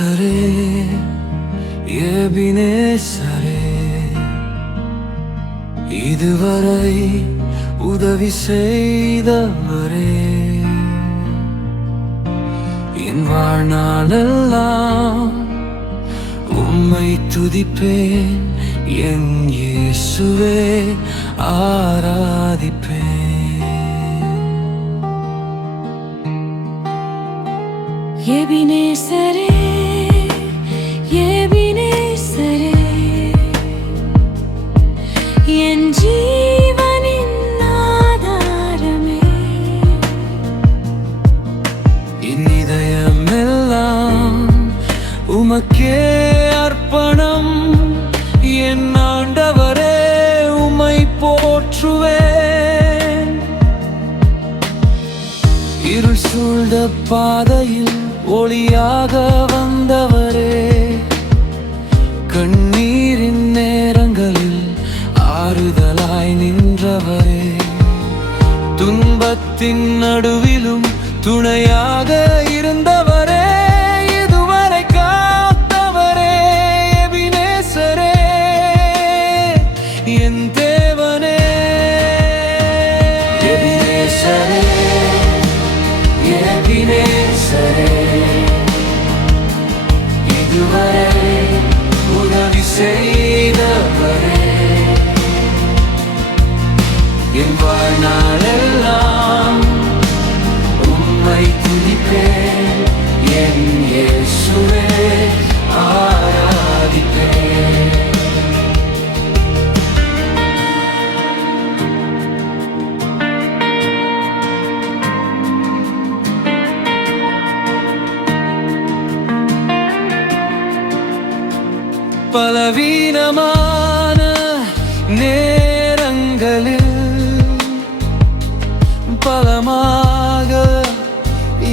எபினேசரே, எபினேசரே, இதுவரை உதவி செய்தவரே, என் வாழ்நாளெல்லாம் உம்மை துதிப்பேன், என் இயேசுவே ஆராதிப்பேன். எபினேசரே, எபினேசரே, என் ஜீவனின் ஆதாரமே, என் இதயமெல்லாம் உமக்கே அர்ப்பணம், என் ஆண்டவரே உம்மை போற்றுவேன். இருள் சூழ்ந்த பாதையில் ஒளியாக வந்தவரே, கண்ணீரின் நேரங்களில் ஆறுதலாய் நின்றவரே, துன்பத்தின் நடுவிலும் துணையாக இருந்தவரே, இதுவரை காத்தவரே, எபினேசரே, என் தேவனே. எபினேசரே, எபினேசரே, இதுவரை உதவி செய்தவரே, என் வாழ்நாளெல்லாம் உம்மை துதிப்பேன், என் இயேசுவே ஆராதிப்பேன். பலவீனமான நேரங்களில் பலமாக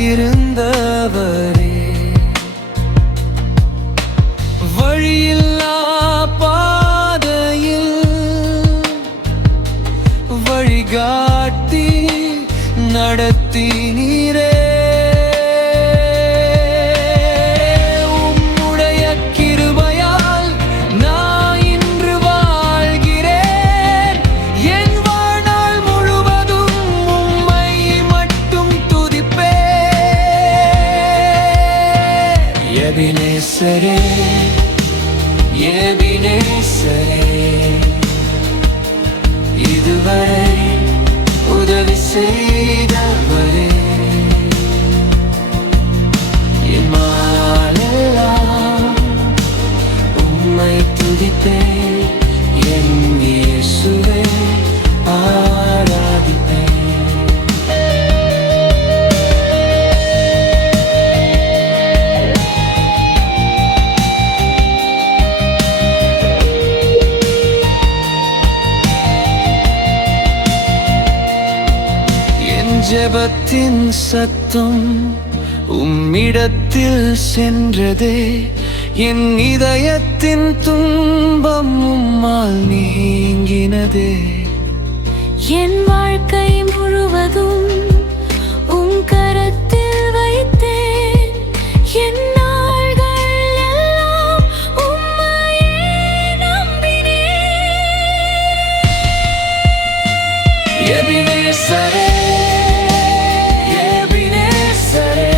இருந்தவரே, வழியில்லா பாதையில் வழிகாட்டி நடத்தினீரே, எபினேசரே, எபினேசரே, இதுவரை உதவி செய்தவரே, என் நாளெல்லாம் உம்மை துதிப்பேன், என் இயேசுவே ஆராதிப்பேன். ஜெபத்தின் சத்தம் உம்மிடத்தில் சென்றதே, என் இதயத்தின் துன்பம் உம்மால் நீங்கினதே, என் வாழ்க்கை முழுவதும் உம் கரத்தில் வைத்தேன், என் நாள்கள் எல்லாம் உம்மையே நம்பினேன். எபினேசரே, எபினேசரே,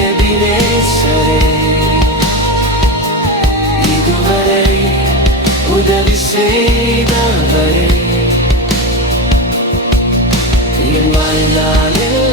எபினேசரே, இதுவரை உதவி செய்தவரே, வாழ்நாளில்